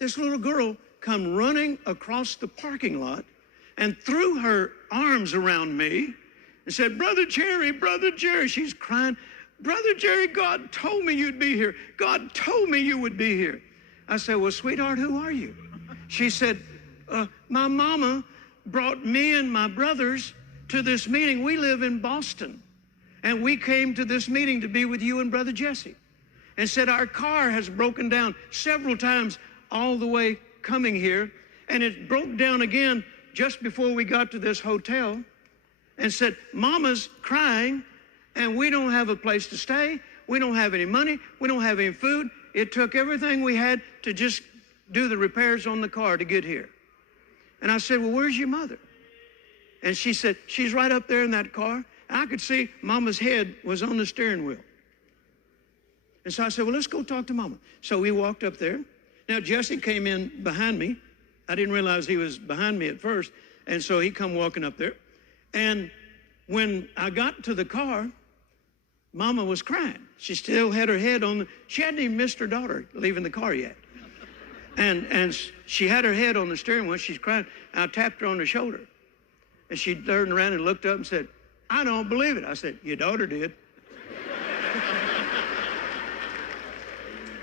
this little girl come running across the parking lot and threw her arms around me and said, Brother Jerry, she's crying, Brother Jerry, God told me you'd be here. God told me you would be here. I said, well, sweetheart, who are you? She said, my mama brought me and my brothers to this meeting. We live in Boston, and we came to this meeting to be with you and Brother Jesse. And said, our car has broken down several times all the way coming here, and it broke down again just before we got to this hotel, and said, Mama's crying, and we don't have a place to stay. We don't have any money. We don't have any food. It took everything we had to just do the repairs on the car to get here. And I said, well, where's your mother? And she said, she's right up there in that car. And I could see Mama's head was on the steering wheel. And so I said, well, let's go talk to Mama. So we walked up there. Now, Jesse came in behind me. I didn't realize he was behind me at first. And so he come walking up there. And when I got to the car, Mama was crying. She still had her head on she hadn't even missed her daughter leaving the car yet. And she had her head on the steering wheel. She's crying. I tapped her on the shoulder. And she turned around and looked up and said, I don't believe it. I said, your daughter did.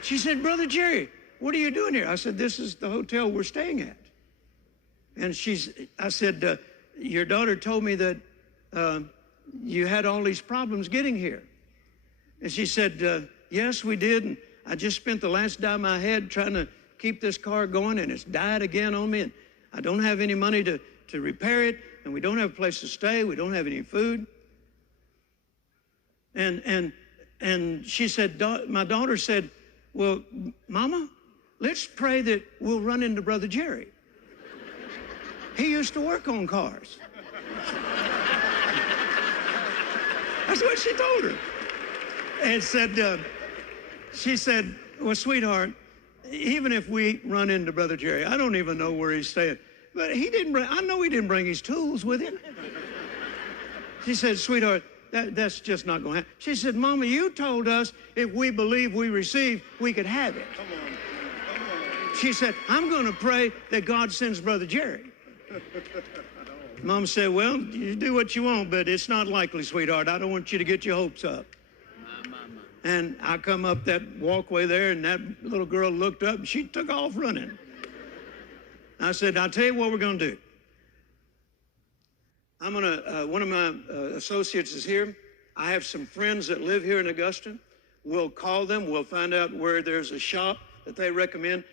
She said, Brother Jerry, what are you doing here? I said, this is the hotel we're staying at. And I said, your daughter told me that you had all these problems getting here. And she said, yes, we did. And I just spent the last dime I had trying to keep this car going, and it's died again on me. And I don't have any money to repair it, and we don't have a place to stay. We don't have any food. And she said, my daughter said, well, Mama, let's pray that we'll run into Brother Jerry. He used to work on cars. That's what she told her. And she said, well, sweetheart, even if we run into Brother Jerry, I don't even know where he's staying. But I know he didn't bring his tools with him. She said, sweetheart, that's just not going to happen. She said, Mama, you told us if we believe we receive, we could have it. Come on. She said, I'm going to pray that God sends Brother Jerry. Mom said, well, you do what you want, but it's not likely, sweetheart. I don't want you to get your hopes up. And I come up that walkway there, and that little girl looked up, and she took off running. I said, I'll tell you what we're going to do. One of my associates is here. I have some friends that live here in Augusta. We'll call them. We'll find out where there's a shop that they recommend.